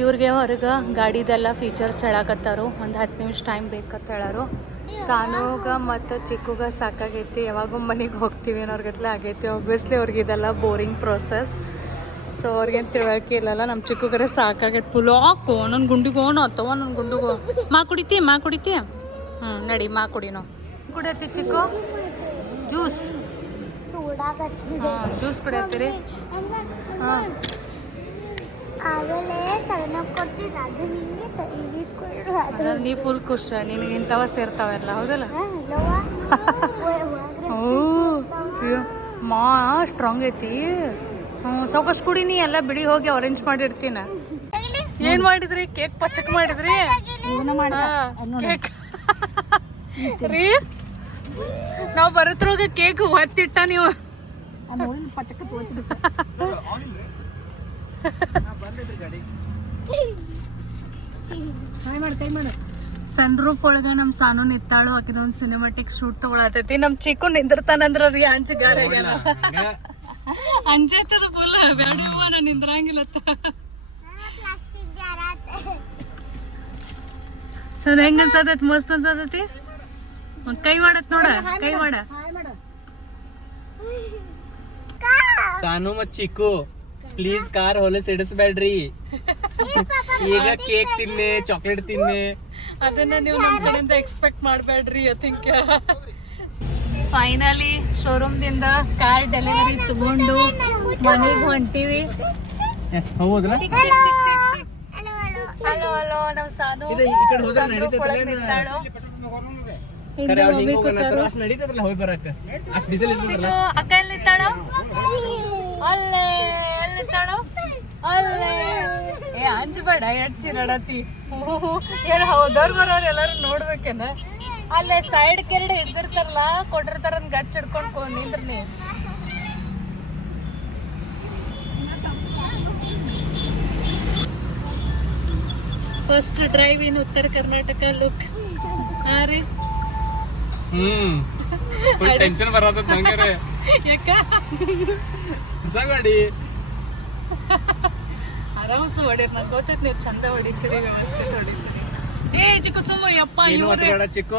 ಇವ್ರಿಗೆ ಹೊರಗೆ ಗಾಡಿದೆಲ್ಲ ಫೀಚರ್ಸ್ ಹೇಳಕತ್ತಾರು. ಒಂದು 10 ನಿಮಿಷ ಟೈಮ್ ಬೇಕಂತ ಹೇಳಾರು. ಸಾನುಗ ಮತ್ತು ಚಿಕ್ಕುಗ ಸಾಕಾಗೈತಿ, ಯಾವಾಗೂ ಮನೆಗೆ ಹೋಗ್ತೀವಿ ಅನ್ನೋರ್ಗತ್ಲೆ ಆಗೈತಿ. ಆಬ್ವಿಯಸ್ಲಿ ಅವ್ರಿಗೆ ಇದೆಲ್ಲ ಬೋರಿಂಗ್ ಪ್ರೋಸೆಸ್. ಸೊ ಅವ್ರಿಗೇನು ತಿಳುವಳಿಕೆ ಇಲ್ಲಲ್ಲ. ನಮ್ಮ ಚಿಕ್ಕುಗರೆ ಸಾಕಾಗೈತಿ ಫುಲ್. ಹಾಕೋ ನನ್ನ ಗುಂಡಿಗೋ ಅಥವಾ ನನ್ನ ಗುಂಡಿಗೋ. ಮಾ ಕುಡಿತಿ ನಡಿ ಮಾ ಕುಡಿನೋ. ಕುಡಿಯತ್ತಿ ಚಿಕ್ಕು ಜ್ಯೂಸ್? ಹಾಂ ಜ್ಯೂಸ್ ಕುಡಿಯತ್ತೀರಿ? ಹಾಂ ನೀ ಫುಲ್ ಖುಷ, ನಿನಗೆ ಇಂಥವ ಸೇರ್ತಾವೆಲ್ಲ ಹೌದಲ್ಲ? ಓ ಮಾ ಸ್ಟ್ರಾಂಗ್ ಐತಿ. ಸಾಕಷ್ಟು ಕುಡಿನಿ, ಎಲ್ಲ ಬಿಡಿ ಹೋಗಿ ಅರೇಂಜ್ ಮಾಡಿರ್ತೀನ. ಏನ್ ಮಾಡಿದ್ರಿ? ಕೇಕ್ ಪಚಕ್ ಮಾಡಿದ್ರಿ? ಕೇಕ್ ರೀ ನಾವು ಬರತ್ರೋಗ ಕೇಕ್ ಹೊತ್ತಿಟ್ಟ ನೀವು. ಸನ್ ರೂಫ್ ಒಳಗ ನಮ್ ಸಾನು ನಿತ್ತಾಳು. ಹಾಕಿದ ಒಂದ್ ಸಿನಿಮಾಟಿಕ್ ಶೂಟ್ ತಗೊಳತೈತಿ. ನಮ್ ಚಿಕ್ಕು ನಿಂದಿರ್ತಾನಂದ್ರ ರೀ ಅಂಜಿಗಾರ ಅಂಜೈತದ ಫುಲ್. ಬ್ಯಾಡವ್ವ ನಾನು ನಿಂದ್ರಂಗಿಲ್ಲತ್ತ. ಸರ್ ಹೆಂಗ ಅನ್ಸತೈತಿ? ಮಸ್ತ್ ಅನ್ಸತೈತಿ. ಕೈ ಮಾಡತ್ ನೋಡ, ಕೈ ಮಾಡ. ಸಾನು ಮತ್ ಚಿಕ್ಕು ಪ್ಲೀಸ್ ಕಾರ್ ಹೊಲ ಸಿಡಿಸ್ಬೇಡ್ರಿ. ಈಗ ಕೇಕ್ ತಿನ್ನೆ, ಚಾಕ್ಲೇಟ್ ತಿನ್ನೆ. ಅದನ್ನ ನೀವು ನಮ್ಮ ಕಡೆಯಿಂದ ಎಕ್ಸ್ಪೆಕ್ಟ್ ಮಾಡಬೇಡ್ರಿ. ಐ ಥಿಂಕ್ ಫೈನಲಿ ಶೋರೂಮ್ದಿಂದ ಕಾರ್ ಡೆಲಿವರಿ ತಗೊಂಡು ಮನೆಗೆ ಹೊಂಟಿವಿ. ಹೌದಲ್ಲ? ಹಲೋ ಹಲೋ, ನಮ್ಮ ಸಾನು ನಿಂತಾಳು. ಅಕ್ಕ ಎಲ್ಲಿತ್ತಾಳು? ಅಲ್ಲೇ ಎಲ್ಲಿತ್ತಾಳು? ಅಲ್ಲೇ. ಏ ಅಂಜಬೇಡ, ಎಡ್ಚಿ ನಡತಿ. ಏನ್ ಹೌದವ್ರು ಬರೋರು ಎಲ್ಲಾರು ನೋಡ್ಬೇಕೇನ? ಅಲ್ಲೇ ಸೈಡ್ ಕೆರಡು ಹಿಡ್ದಿರ್ತಾರಲ್ಲ, ಕೊಟ್ಟಿರ್ತಾರ ಗಚ್ಚ ಹಿಡ್ಕೊಂಡು ನಿಂದ್ರ ನೀ. ಫಸ್ಟ್ ಡ್ರೈವ್ ಇನ್ ಉತ್ತರ ಕರ್ನಾಟಕ ಲುಕ್. ಹಾ ರೀ, ಟೆನ್ಷನ್ ಬರತ್ತ ನಂಗೆ. ಯಾಕ ಹೊಡಿ ಆರಾಮ್ಸು ಹೊಡೀರಿ. ನಂಗೆ ಗೊತ್ತೈತಿ ನೀವು ಚಂದ ಹೊಡಿತೀರಿ, ವ್ಯವಸ್ಥೆ ಹೊಡಿತೀರಿ. ಏ ಚಿಕ್ಕು ಸುಮ್ಮ ಯಪ್ಪ, ಇವ್ರೆ ಚಿಕ್ಕು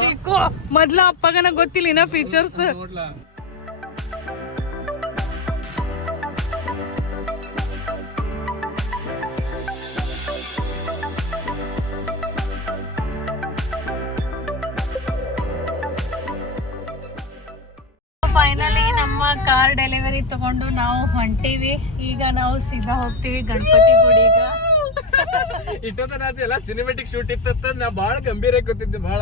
ಮೊದ್ಲ ಅಪ್ಪಗನ ಗೊತ್ತಿಲ್ಲ ಇನ್ನ ಫೀಚರ್ಸ್. ಫೈನಲಿ ನಮ್ಮ ಕಾರ್ ಡೆಲಿವರಿ ತಗೊಂಡು ನಾವು ಹೊಂಟೀವಿ. ಈಗ ನಾವು ಸೀದಾ ಹೋಗ್ತೀವಿ ಗಣಪತಿ ಗುಡಿಗ. ಇಷ್ಟೊತ್ತಲ್ಲ ಸಿನಿಮೆಟಿಕ್ ಶೂಟ್ ಇತ್ತ. ನಾ ಬಾಳ ಗಂಭೀರ ಕೂತಿದ್ದೆ, ಬಾಳ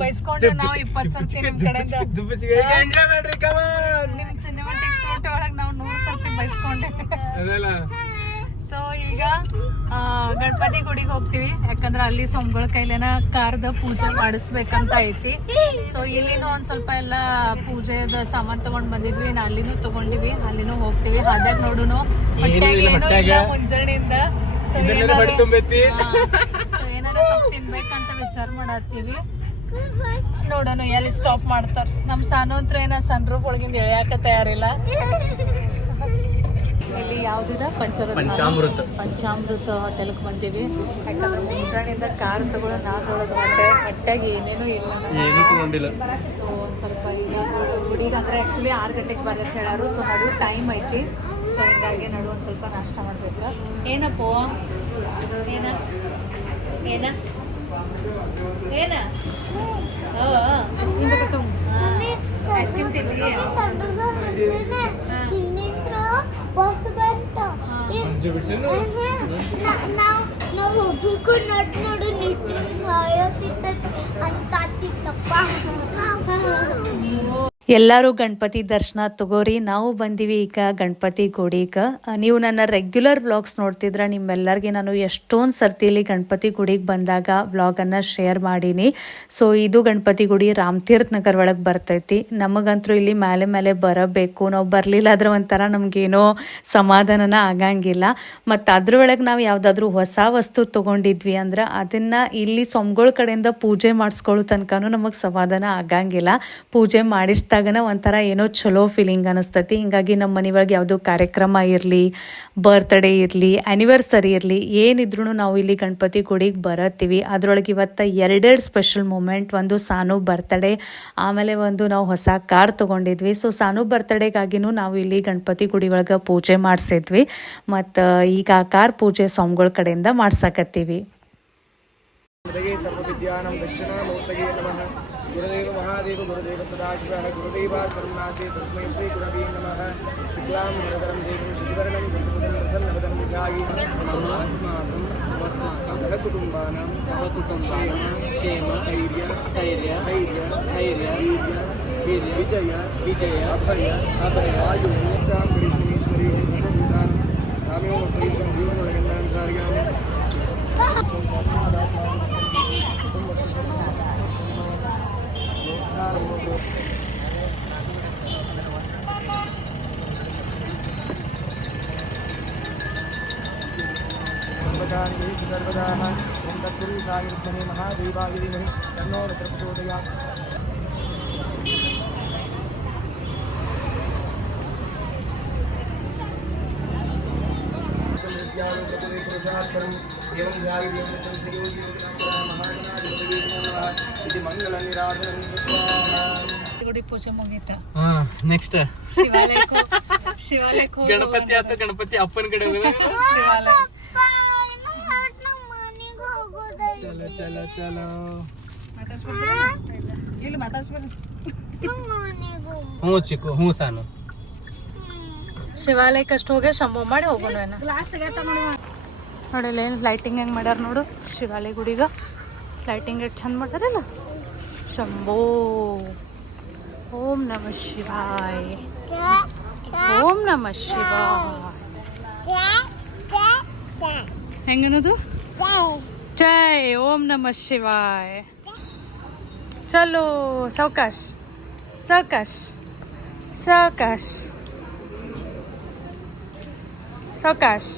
ಬೈಸ್ಕೊಂಡೆ ನಾವು 20 ಸರ್ತಿ ನಿಮ್ ಕಡೆಯಿಂದ. ನಿಮ್ ಸಿನಿಮೆಟಿಕ್ ಶೂಟ್ ಒಳಗ್ ನಾವು 100 ಸರ್ತಿ ಬೈಸ್ಕೊಂಡೆ. ಸೊ ಈಗ ಗಣಪತಿ ಗುಡಿಗೆ ಹೋಗ್ತೀವಿ. ಯಾಕಂದ್ರೆ ಅಲ್ಲಿ ಸೊಮ್ಗಳ ಕೈಲೇನ ಕಾರ್ದ ಪೂಜೆ ಮಾಡಿಸ್ಬೇಕಂತ ಐತಿ. ಸೊ ಇಲ್ಲಿನೂ ಒಂದ್ ಸ್ವಲ್ಪ ಎಲ್ಲ ಪೂಜೆದ ಸಾಮಾನ್ ತಗೊಂಡ್ ಬಂದಿದ್ವಿ. ಅಲ್ಲಿನೂ ತಗೊಂಡಿವಿ, ಅಲ್ಲಿನೂ ಹೋಗ್ತೀವಿ. ಹಾದ್ಯಾಗ ನೋಡುನು ಹೊಟ್ಟೆಗೆ ಏನೂ ಇಲ್ಲ ಮುಂಜಾನೆಯಿಂದ. ಸೊ ಏನಾರ ಸ್ವಲ್ಪ ತಿನ್ಬೇಕಂತ ವಿಚಾರ ಮಾಡತ್ತೀವಿ. ನೋಡೋಣ ಎಲ್ಲಿ ಸ್ಟಾಪ್ ಮಾಡ್ತಾರ. ನಮ್ ಸಾನು ಹತ್ರ ಏನ ಸನ್ ರೂಫ್ ಒಳಗಿಂದ ಎಳ್ಯಾಕ ತಯಾರಿಲ್ಲ. ಇಲ್ಲಿ ಯಾವ್ದಿದ ಪಂಚಾಮೃತ ಹೋಟೆಲ್ಗೆ ಬಂದೀವಿ. ಯಾಕಂದ್ರೆ ಮುಂಜಾನೆಯಿಂದ ಕಾರ್ ತಗೊಳ್ಳೋ ನಾದೊಳಗೆ ಹೊಟ್ಟೆಗೆ ಏನೇನೂ ಇಲ್ಲ. ಸೊ ಒಂದ್ ಸ್ವಲ್ಪ ಈಗ ಗುಡಿಗೆ ಅಂದ್ರೆ ಆಕ್ಚುಲಿ 6 ಗಂಟೆಗೆ ಬರತ್ತೆ ಹೇಳಾರು. ಸೊ ನಡು ಟೈಮ್ ಐತಿ. ಸೊ ಹಿಂಗಾಗಿ ನಡು ಒಂದ್ ಸ್ವಲ್ಪ ನಾಷ್ಟ ಮಾಡ್ಬೇಕು. ಏನಪ್ಪೋ ಏನ ಏನ ಏನ ಐಸ್ ಕ್ರೀಮ್ ತಿಂದಿ? ಎಲ್ಲರೂ ಗಣಪತಿ ದರ್ಶನ ತಗೋರಿ. ನಾವು ಬಂದೀವಿ ಈಗ ಗಣಪತಿ ಗುಡಿಗೆ. ನೀವು ನನ್ನ ರೆಗ್ಯುಲರ್ ವ್ಲಾಗ್ಸ್ ನೋಡ್ತಿದ್ರೆ ನಿಮ್ಮೆಲ್ಲರಿಗೆ ನಾನು ಎಷ್ಟೊಂದು ಸರ್ತಿ ಇಲ್ಲಿ ಗಣಪತಿ ಗುಡಿಗೆ ಬಂದಾಗ ವ್ಲಾಗನ್ನು ಶೇರ್ ಮಾಡೀನಿ. ಸೊ ಇದು ಗಣಪತಿ ಗುಡಿ ರಾಮತೀರ್ಥ ನಗರ್ ಒಳಗೆ ಬರ್ತೈತಿ. ನಮಗಂತೂ ಇಲ್ಲಿ ಮೇಲೆ ಮೇಲೆ ಬರಬೇಕು. ನಾವು ಬರಲಿಲ್ಲ ಆದ್ರೆ ಒಂಥರ ನಮಗೇನೋ ಸಮಾಧಾನನ ಆಗಂಗಿಲ್ಲ. ಮತ್ತು ಅದ್ರೊಳಗೆ ನಾವು ಯಾವುದಾದ್ರೂ ಹೊಸ ವಸ್ತು ತೊಗೊಂಡಿದ್ವಿ ಅಂದ್ರೆ ಅದನ್ನು ಇಲ್ಲಿ ಸೊಮ್ಗಳ ಕಡೆಯಿಂದ ಪೂಜೆ ಮಾಡಿಸ್ಕೊಳ್ಳೋ ತನಕನೂ ನಮಗೆ ಸಮಾಧಾನ ಆಗಂಗಿಲ್ಲ. ಪೂಜೆ ಮಾಡಿಸ್ತಾ ನೆನೆಸ್ದಾಗನ ಒಂಥರ ಏನೋ ಚಲೋ ಫೀಲಿಂಗ್ ಅನಿಸ್ತೈತಿ. ಹಿಂಗಾಗಿ ನಮ್ಮ ಮನೆ ಒಳಗೆ ಯಾವುದೋ ಕಾರ್ಯಕ್ರಮ ಇರಲಿ, ಬರ್ತ್ಡೇ ಇರಲಿ, ಆ್ಯನಿವರ್ಸರಿ ಇರಲಿ, ಏನಿದ್ರು ನಾವು ಇಲ್ಲಿ ಗಣಪತಿ ಗುಡಿಗೆ ಬರತ್ತೀವಿ. ಅದರೊಳಗೆ ಇವತ್ತು ಎರಡೆರಡು ಸ್ಪೆಷಲ್ ಮೂಮೆಂಟ್. ಒಂದು ಸಾನು ಬರ್ತಡೇ, ಆಮೇಲೆ ಒಂದು ನಾವು ಹೊಸ ಕಾರ್ ತೊಗೊಂಡಿದ್ವಿ. ಸೊ ಸಾನು ಬರ್ತಡೇಗಾಗಿನೂ ನಾವು ಇಲ್ಲಿ ಗಣಪತಿ ಗುಡಿ ಒಳಗೆ ಪೂಜೆ ಮಾಡಿಸಿದ್ವಿ. ಮತ್ತು ಈಗ ಆ ಕಾರ್ ಪೂಜೆ ಸ್ವಾಮಿಗಳ ಕಡೆಯಿಂದ ಮಾಡ್ಸಕತ್ತೀವಿ. सर्वविद्यानां दक्षिणामूर्तये नमः. गुरुदेव महादेव गुरुदेव सदाशिवः गुरुदेवात् करुणाते तस्मै श्री गुरवे नमः. शुक्लां वरदं देवं श्रीवर्णं चतुर्भुजं प्रसन्नवदनं ध्यायेत्. अस्माकं सहकुटुम्बानां क्षेम धैर्य विजय अभय आयुर्भूतां गणेश्वरी सर्वभूतां रामेव प्रीतं जीवनोरगन्धां कार्यामि. सर्वदा ओं तत्पुरुषाय विद्महे महादेवाय धीमहि तन्नो रुद्रः प्रचोदयात्. ಗುಡಿ ಪೂಜೆ ಮುಗೀತಾ? ನೆಕ್ಸ್ಟ್ ಶಿವಾಲಯಕ್ಕೆ ಗಣಪತಿ ಆತ ಗಣಪತಿ ಅಪ್ಪನ ಕಡೆ ಹೋಗೋದು. ಶಿವಾಲಯ चलो चलो चलो ಇಲ್ಲಿ ಮಾತಾಡ್ಸ್ಬೇಡಿ. ಹ್ಞೂ ಚಿಕ್ಕು, ಹ್ಞೂ ಸಾನು. ಶಿವಾಲಯಕ್ಕೆ ಅಷ್ಟು ಹೋಗಿ ಶಂಭು ಮಾಡಿ ಹೋಗೋಣ. ನೋಡಿ ಏನು ಲೈಟಿಂಗ್ ಹೆಂಗೆ ಮಾಡ್ಯಾರ ನೋಡು. ಶಿವಾಲಯ ಗುಡಿಗ ಲೈಟಿಂಗ್ ಎಷ್ಟು ಚಂದ ಮಾಡ್ಯಾರಲ್ಲ. ಶಂಭೋ ಓಂ ನಮಃ ಶಿವಾಯ, ಓಂ ನಮಃ ಶಿವಾಯ. ಹೆಂಗನದು? ಜೈ ಓಂ ನಮಃ ಶಿವಾಯ. ಚಲೋ ಸಾವಕಾಶ್ ಸಾವಕಾಶ್ ಸಾವಕಾಶ್ ಸಾವಕಾಶ್.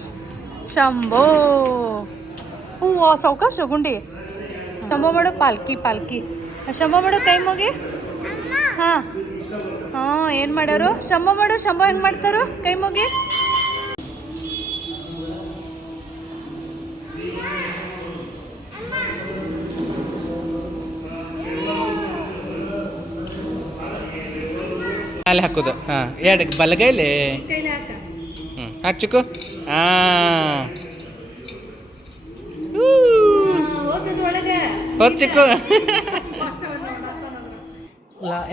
ಶಂಭೋ ಹೂವು ಸಾವಕಾಶ ಗುಂಡಿ. ಶಂಭೋ ಮಾಡು. ಪಾಲ್ಕಿ ಪಾಲ್ಕಿ. ಶಂಭೋ ಮಾಡು. ಕೈ ಮುಗಿ. ಹಾಂ ಹಾಂ ಏನು ಮಾಡ್ಯಾರು? ಶಂಭೋ ಮಾಡು. ಶಂಭೋ ಹೆಂಗೆ ಮಾಡ್ತಾರು? ಕೈ ಮುಗಿ. ಅಲ್ಲಿ ಹಾಕೋದು. ಹಾಂ ಎರಡು ಬಲಗೈಲಿ. ಹ್ಞೂ ಹಾಕಿ ಚಿಕ್ಕು. ಹಾಂ ಹೋದ್ ಚಿಕ್ಕು.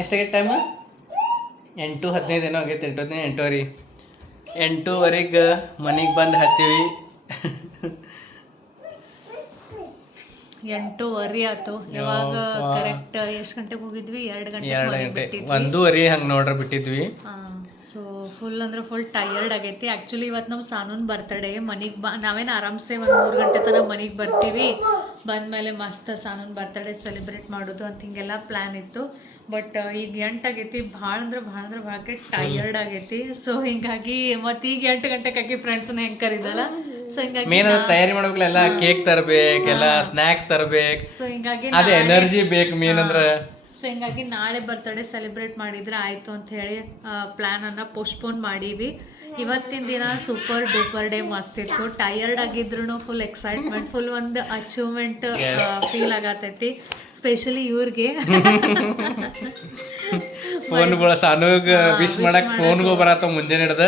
ಎಷ್ಟಾಗೈತೆ ಟೈಮು? 8:15 ಏನೋ ಆಗೈತೆ. 8:15 8:15 ಮನೆಗೆ ಬಂದು ಹತ್ತೀವಿ. 8:30 ಆಯ್ತು. ಯಾವಾಗ ಕರೆಕ್ಟ್ ಎಷ್ಟು ಗಂಟೆಗೆ ಹೋಗಿದ್ವಿ? 2 ಗಂಟೆ 1:30 ಹಂಗೆ ನೋಡ್ರೆ ಬಿಟ್ಟಿದ್ವಿ. ಸೊ ಫುಲ್ ಅಂದ್ರೆ ಫುಲ್ ಟಯರ್ಡ್ ಆಗೈತಿ. ಆ್ಯಕ್ಚುಲಿ ಇವತ್ತು ನಾವು ಸಾನೂನ್ ಬರ್ತಡೇ. ಮನೆಗೆ ನಾವೇನು ಆರಾಮ್ಸೆ ಒಂದು 3 ಗಂಟೆ ತನಕ ಮನೆಗೆ ಬರ್ತೀವಿ. ಬಂದಮೇಲೆ ಮಸ್ತ್ ಸಾನೂನ್ ಬರ್ತಡೇ ಸೆಲೆಬ್ರೇಟ್ ಮಾಡೋದು ಅಂತ ಹಿಂಗೆಲ್ಲ ಪ್ಲ್ಯಾನ್ ಇತ್ತು. ಬಟ್ ಈಗ 8 ಆಗೈತಿ. ಭಾಳ ಭಾಳಕ್ಕೆ ಟಯರ್ಡ್ ಆಗೈತಿ. ಸೊ ಹಿಂಗಾಗಿ ಮತ್ತು ಈಗ 8 ಗಂಟೆಗೆ ಆಗಿ ಫ್ರೆಂಡ್ಸ್ನ ಹೆಂಗೆ ಕರೀದಲ್ಲ. ಸೊ ಹಿಂಗಾಗಿ ಮೇನ್ ತಯಾರಿ ಮಾಡ್ಬೇಕಲ್ಲ, ಎಲ್ಲ ಕೇಕ್ ತರಬೇಕು, ಎಲ್ಲ ಸ್ನ್ಯಾಕ್ಸ್ ತರಬೇಕು. ಸೊ ಹಿಂಗಾಗಿ ಅದೇ ಎನರ್ಜಿ ಬೇಕು ಮೇನ್ ಅಂದ್ರೆ. ಸೊ ಹಿಂಗಾಗಿ ನಾಳೆ ಬರ್ತಡೇ ಸೆಲೆಬ್ರೇಟ್ ಮಾಡಿದ್ರೆ ಆಯಿತು ಅಂತ ಹೇಳಿ ಪ್ಲ್ಯಾನನ್ನು ಪೋಸ್ಟ್ಪೋನ್ ಮಾಡೀವಿ. ಇವತ್ತಿನ ದಿನ ಸೂಪರ್ ಡೂಪರ್ ಡೇ ಮಸ್ತ್ ಇತ್ತು. ಟಯರ್ಡ್ ಆಗಿದ್ರು ಫುಲ್ ಎಕ್ಸೈಟ್ಮೆಂಟ್, ಫುಲ್ ಒಂದು ಅಚೀವ್ಮೆಂಟ್ ಫೀಲ್ ಆಗತೈತಿ. ಸ್ಪೆಷಲಿ ಇವ್ರಿಗೆ ಫೋನ್ಗಳು ಸಾನುಗ್ ವಿಶ್ ಮಾಡಕ್ ಫೋನ್ಗಳು ಬರತ್ತ ಮುಂಜಾನೆ ಹಿಡ್ದ.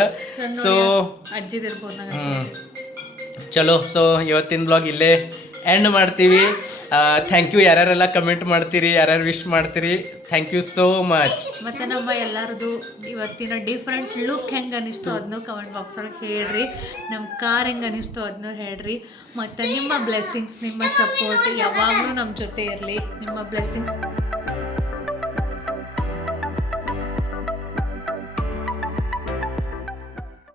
ಸೊ ಅಜ್ಜಿದಿರ್ಬೋದು ನಂಗೆ. ಚಲೋ, ಸೊ ಇವತ್ತಿನ ಬ್ಲಾಗ್ ಇಲ್ಲೇ ಎಂಡ್ ಮಾಡ್ತೀವಿ. ಥ್ಯಾಂಕ್ ಯು ಯಾರ್ಯಾರೆಲ್ಲ ಕಮೆಂಟ್ ಮಾಡ್ತೀರಿ, ಯಾರ್ಯಾರು ವಿಶ್ ಮಾಡ್ತೀರಿ, ಥ್ಯಾಂಕ್ ಯು ಸೋ ಮಚ್. ಮತ್ತು ನಮ್ಮ ಎಲ್ಲರದು ಇವತ್ತಿನ ಡಿಫ್ರೆಂಟ್ ಲುಕ್ ಹೆಂಗೆ ಅನಿಸ್ತು ಅದನ್ನು ಕಮೆಂಟ್ ಬಾಕ್ಸ್ ಒಳಗೆ ಹೇಳ್ರಿ. ನಮ್ಮ ಕಾರ್ ಹೆಂಗೆ ಅನಿಸ್ತು ಅದನ್ನು ಹೇಳ್ರಿ. ಮತ್ತು ನಿಮ್ಮ ಬ್ಲೆಸ್ಸಿಂಗ್ಸ್, ನಿಮ್ಮ ಸಪೋರ್ಟ್ ಯಾವಾಗಲೂ ನಮ್ಮ ಜೊತೆ ಇರಲಿ. ನಿಮ್ಮ ಬ್ಲೆಸ್ಸಿಂಗ್ಸ್